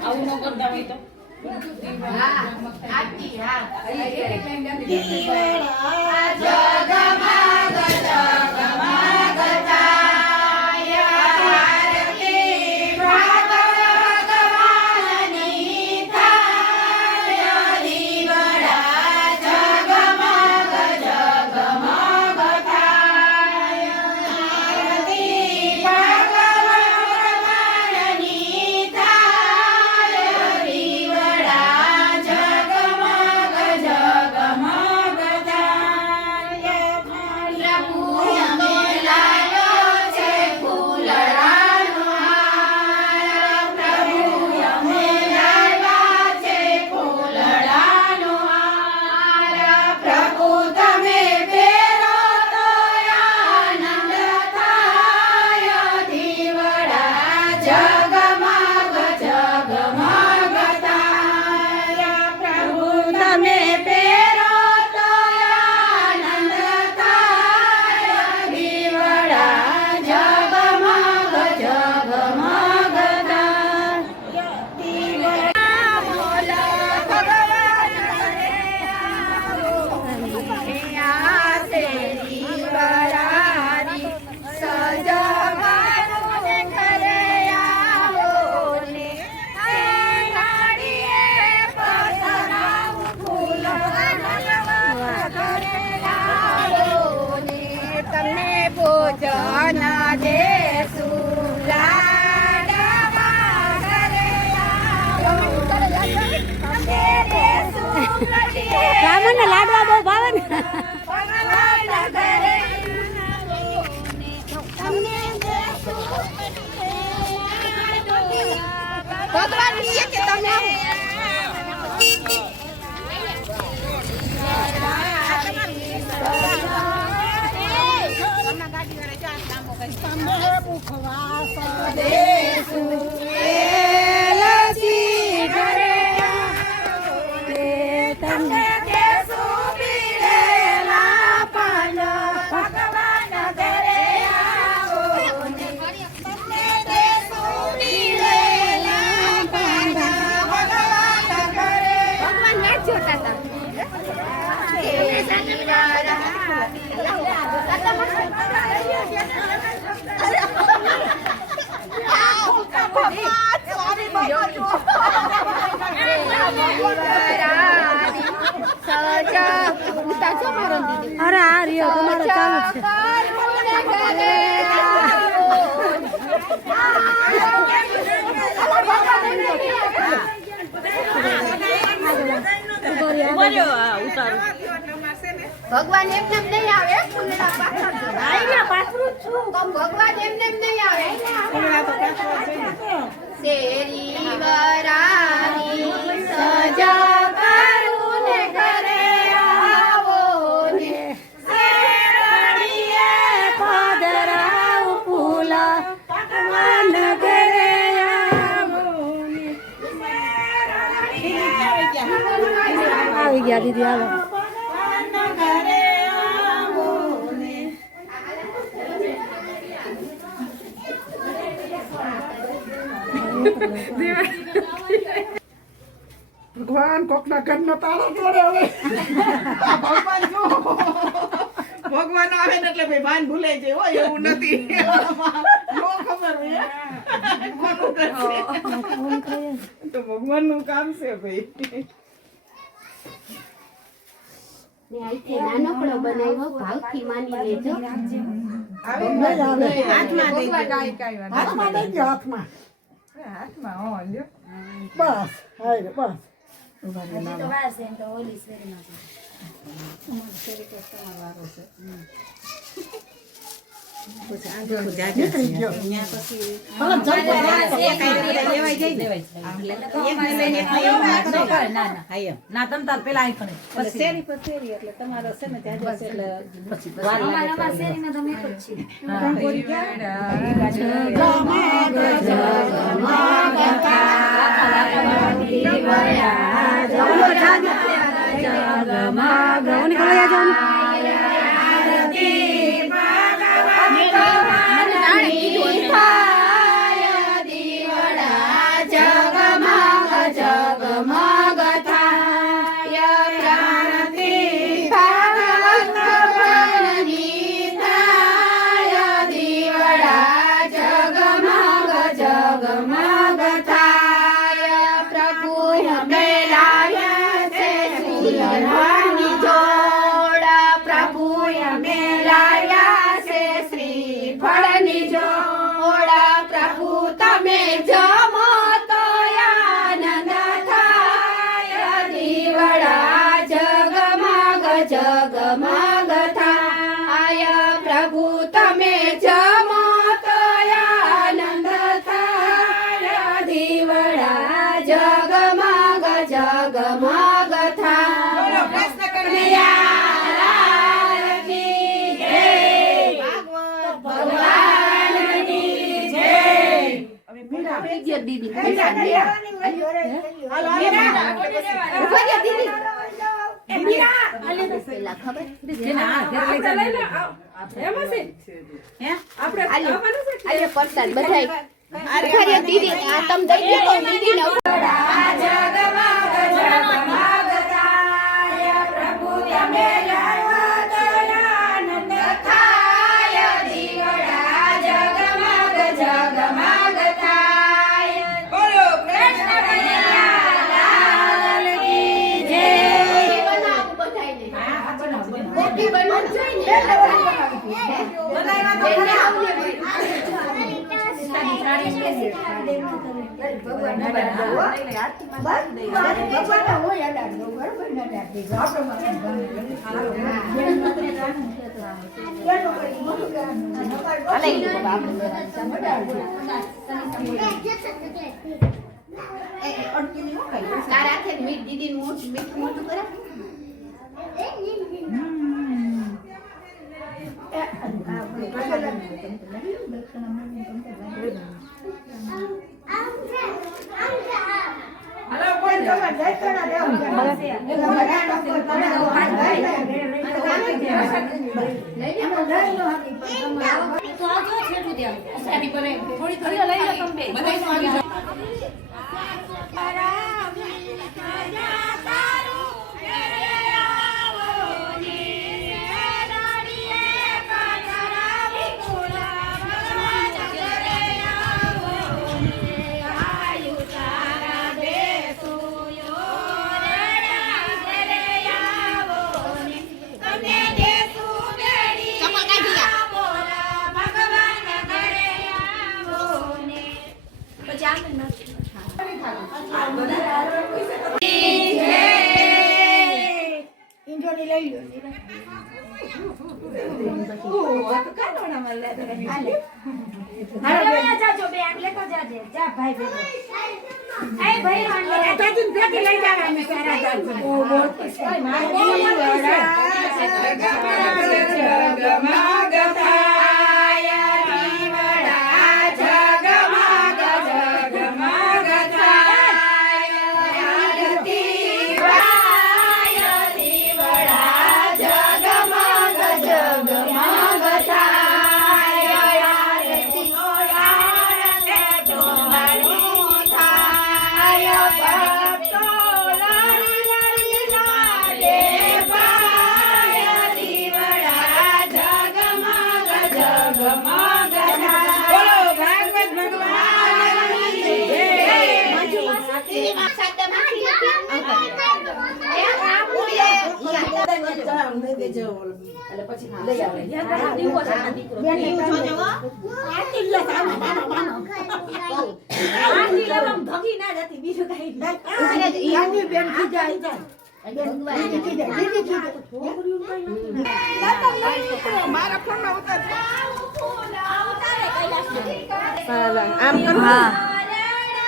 આવું ન કરતા હોય તો રામને લાડવા બહુ ભાવે ને ભગવાન કહે કે તમે અરે આ રહ્યો તમારો ચાલુ છે ભગવાન એમને નહીં આવે ભગવાન એમને નહીં આવે શેરી વરાની સજા કરું ને ઘરે આવો ને શેરડીએ પધરાવ ફૂલ ભગવાન ઘરે આવો ને આવી ગયા દીદી હાલો ભગવાન કોકના ઘરનો તાળો તોડે હવે ભગવાન જો ભગવાન આવે ને એટલે ભાઈ ભાન ભૂલાઈ જાય હોય એવું નથી નો ખબર હોય કોનું કરશે તો ભગવાનનું કામ છે ભાઈ ને આઈથી નાનકડો બનાવ્યો ભાવથી માની લેજો હાથમાં દઈ દે હાથમાં હો લ્યો બસ હાય બસ ના તમ તાર પેલા આઈ શેરી પર શેરી એટલે તમારો છે ને ત્યાં જશે એટલે પછી શેરીમાં તમે એક જ છે ફૂલની જોડા પ્રભુએ અમે લાવ્યા છે શ્રીફળની જોડા પ્રભુ તમે જમો તો આનંદ થાય દીવડા જગમગ જગમગ થાય પ્રભુ તમે જમો તો આનંદ થાય દીવડા જગમગ જગમગ થાય બોલો કૃષ્ણ કનૈયા ભગવાનની જય. હવે મીરા દીદી હાલો પેલા ખબર આજે પરસાદ બધાય અરે દીદી આ તમ દઈ દો દીદી ને પ્રભુ તમે લાવ્યા તો આનંદ થાય દીવડા જગમગ જગમગ થાય. બોલો કૃષ્ણ કનૈયા લાલ કી જય. બનાવું બધાયને કોટી બનવું જોઈએ તારાથી મીઠ દીદી મીઠું મોટું કરે હાલો કોઈ જવા જય કણા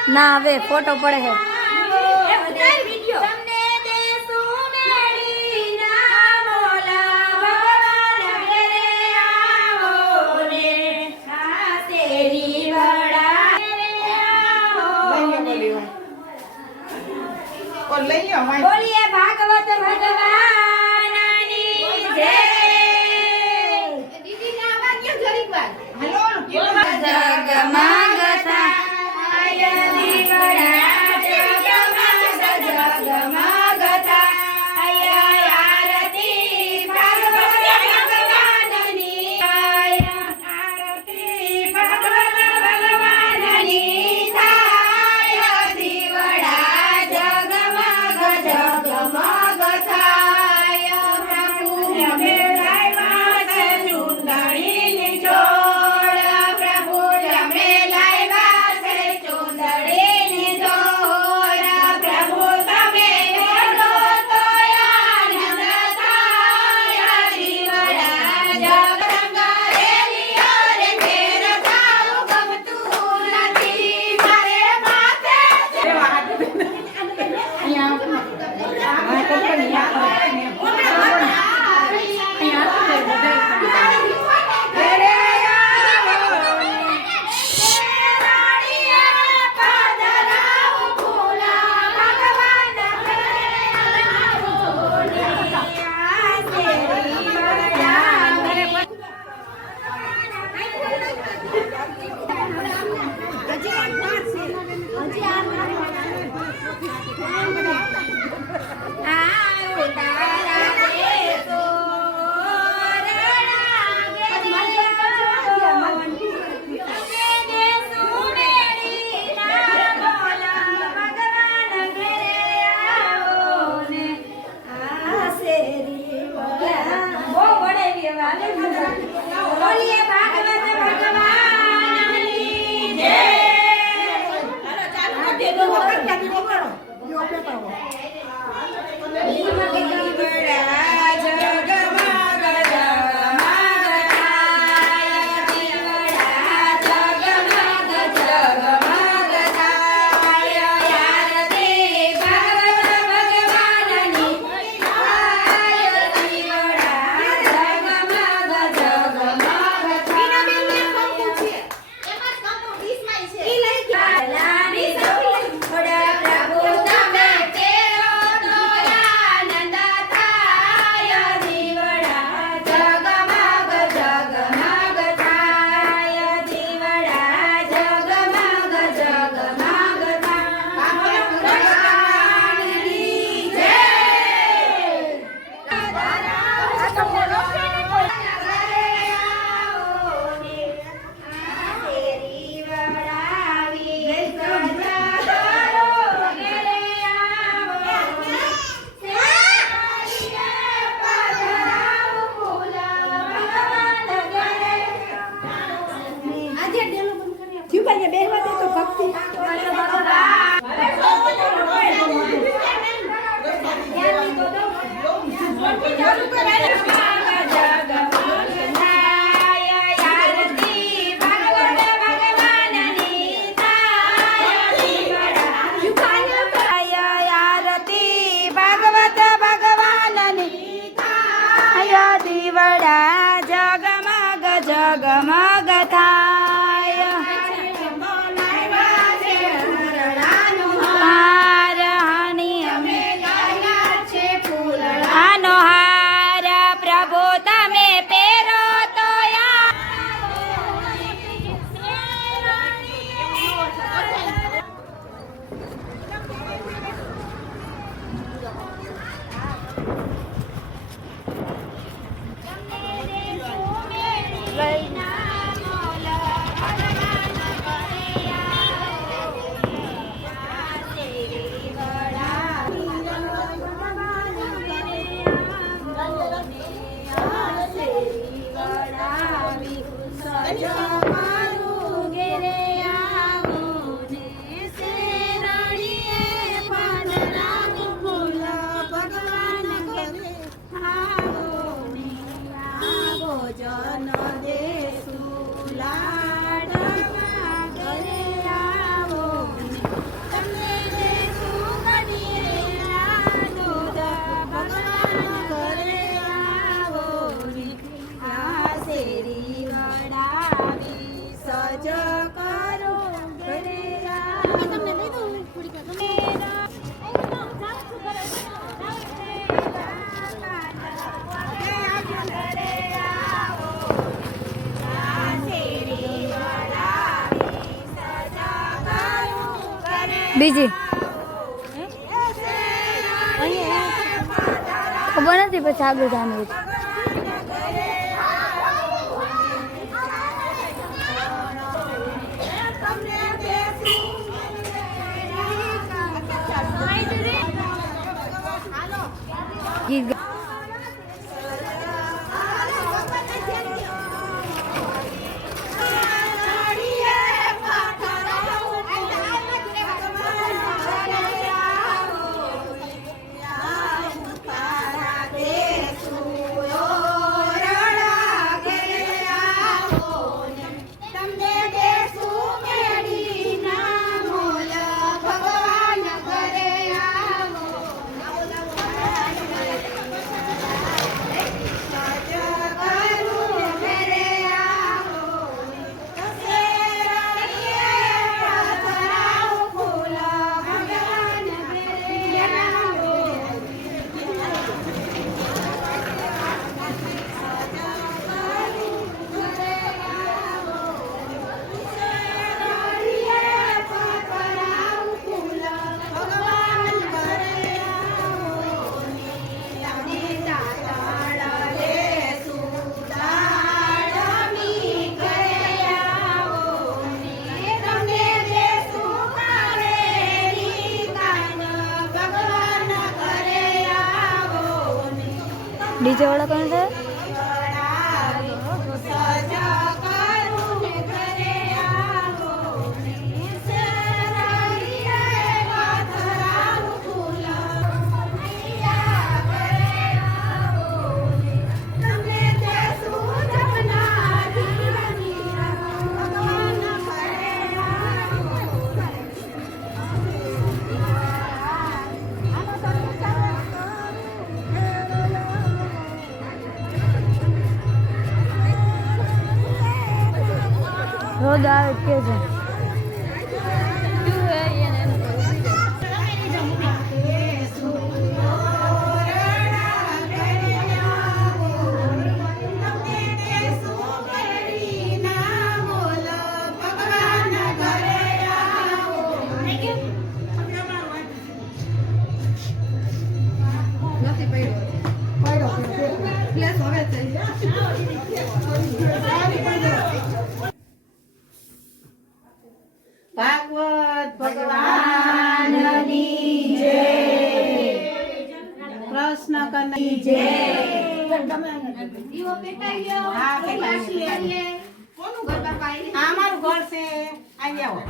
ના હવે ફોટો પડે છે બોલીએ ભાગવત ભગવાનની જય. દીદી ના આવાજ ક્યાં જરીક વાર જગમગ થાય દીવડા બીજી ખબર નથી પછી આગળ જવાનું છે. ગીત ગા- ડીજે વાળા કોણ છે? રોજ આવે કે છે. ભાગવત ભગવાનની જય, કૃષ્ણ કનૈયાની જય. હા, પેટાઈ કોનું ઘર બાપા? આ અમારું ઘર છે. આવી આવો.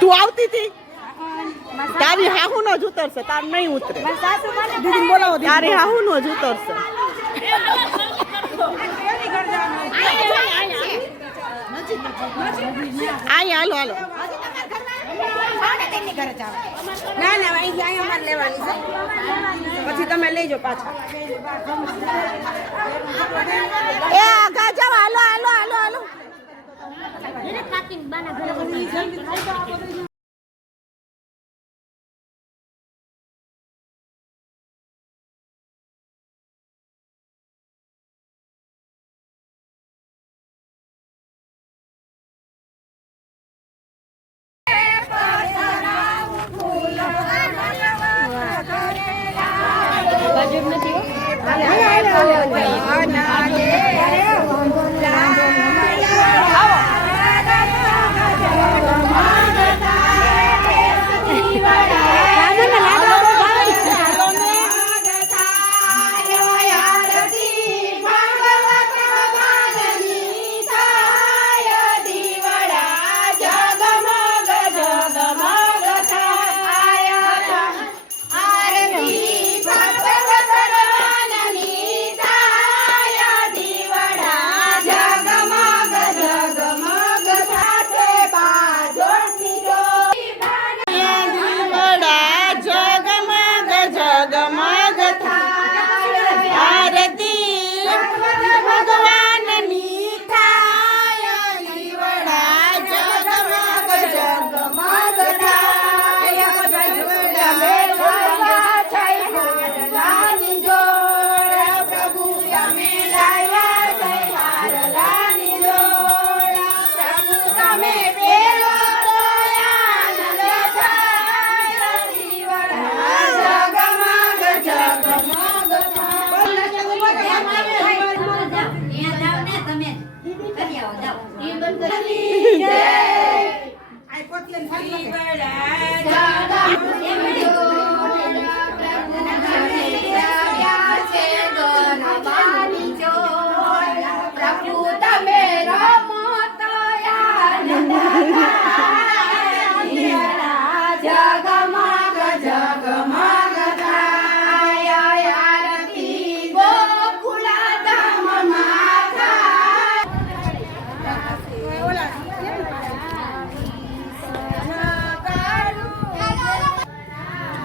તું આવતી હતી તારી હાહુ નો જ ઉતરશે, તાર નહીં ઉતરે. દીદી બોલાવો, તારી હાહુ નો જ ઉતરશે. આય હાલો હાલો. ના ના અહીં અમારે લેવાની છે, પછી તમે લેજો પાછા. એ આગા જાઓ, હાલો હાલો હાલો હાલો.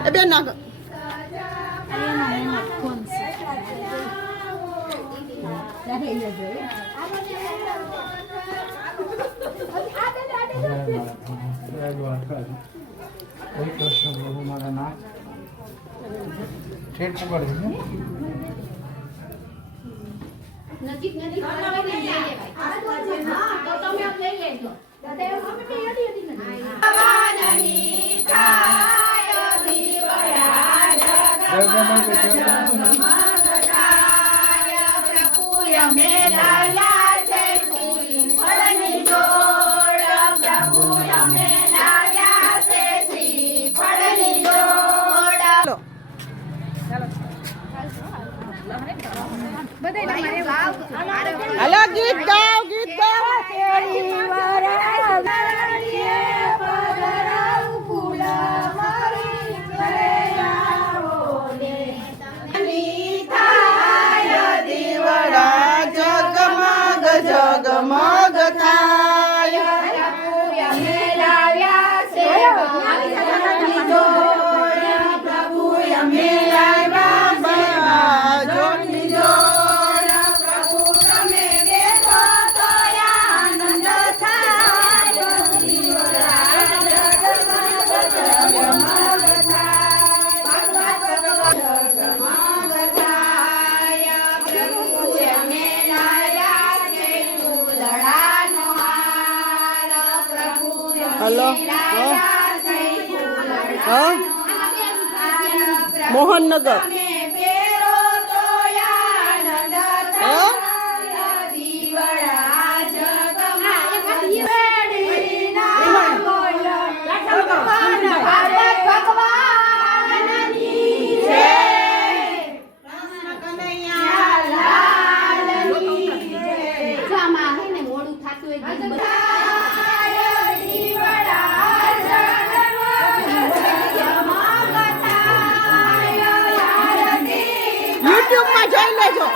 એ બેન નાખ કૃષ્ણ પ્રભુ મારા નામ ઠેઠ પકડી નજીક નજીક તો તમે લઈ લેજો હાલો ગીત ગાઓ ગીત ગાઓ દીવડા જગમગ જગમગ થાય હલો હા મોહનનગર યુટ્યુબમાં જોઈ લેજો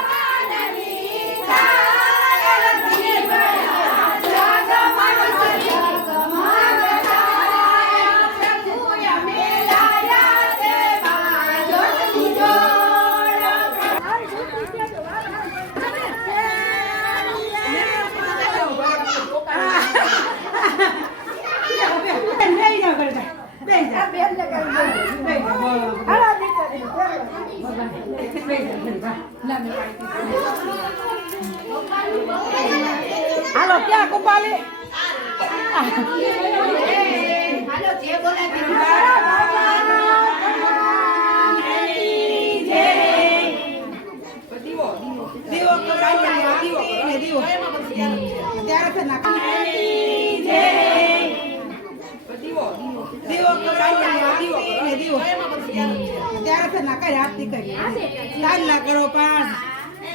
હાલો ક્યાં કુપાલી ના કરો પાસ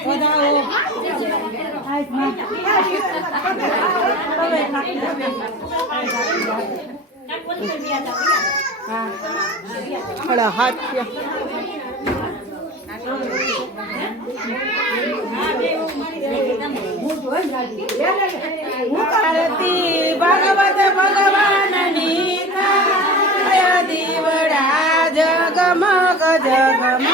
વધાવો હાથ ભગવત ભગવાનની દીવડા જગમગ જગમગ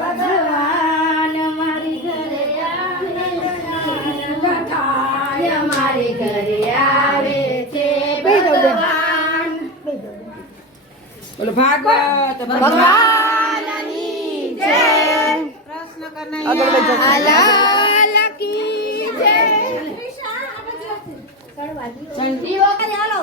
ભગવાન મારી ઘરે મારી ઘરે આવે છે ભગવાન બોલો ભાગવત ભગવાનની જય પ્રશ્ન કનૈયા કી જય દીવો કરી હાલો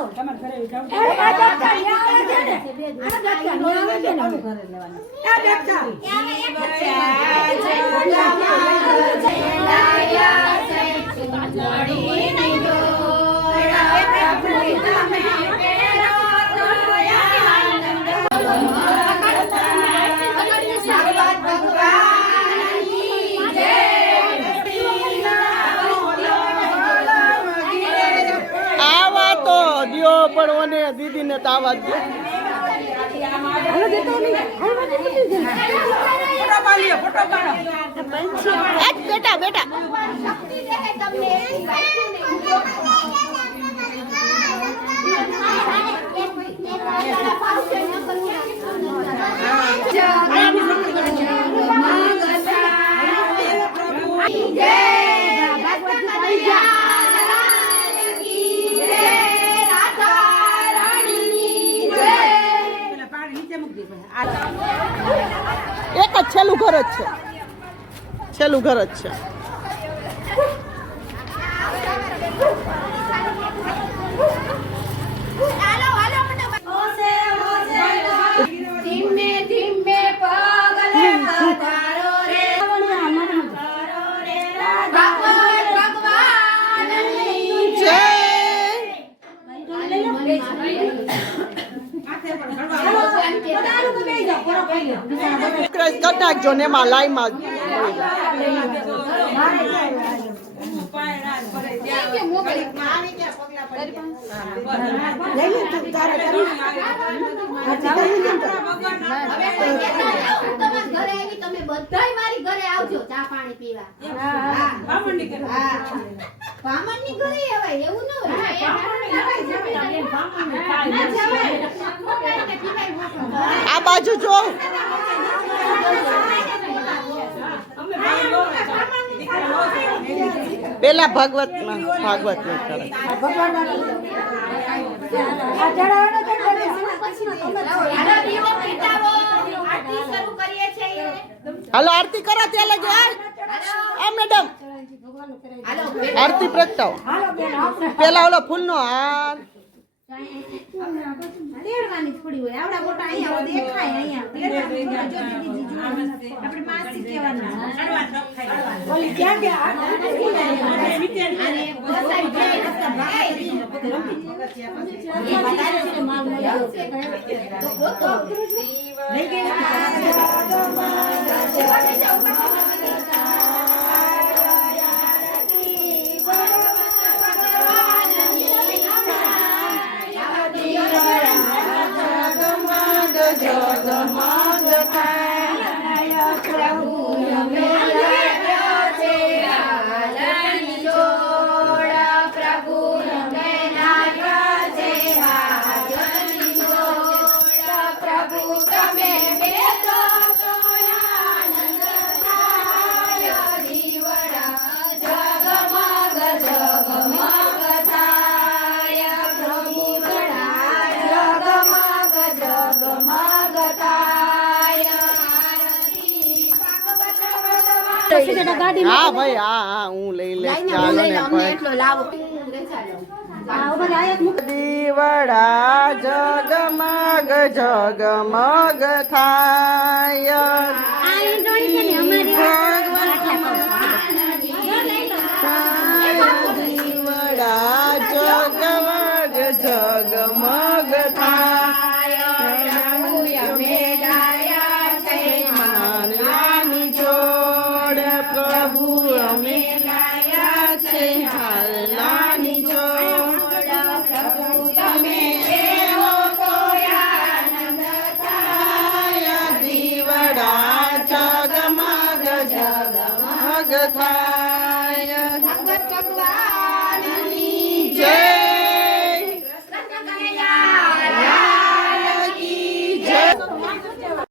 ભગવાન મિનિટ આવા દો. બેટા બેટા એક જ છેલ્લું ઘર જ છે, છેલ્લું ઘર જ છે. ધીમે ધીમે પગલે પધારો રે ભગવાન ભગવાનની જય. કરી નાખજો ને એમાં લાઈમાં તમે બધાય મારી ઘરે આવજો ચા પાણી પીવા. બામણની ઘરે હવે એવું ન હોય. આ બાજુ જો. પેલા ભાગવત ભાગવત નું કરે. હાલો આરતી કરો ત્યાં લગે. આ મેડમ આરતી પ્રગટાવો. પેલા ઓલો ફૂલ નો હાર તેડવાની થોડી હોય આવડા મોટા અહીંયા દેખાય અહીંયા આપણે માસી કહેવાના ઓલી ક્યાં ગયા હા ભાઈ હા હું લઈ લે. ચાલો ને દીવડા જગમગ જગમગ થાય. દીવડા જગમગ જગમગ થાય. પ્રભુ અમે લાયા છે હાલનાની જોડ. તમે આનંદ થાય. દીવડા જગમગ જગમગ થાય.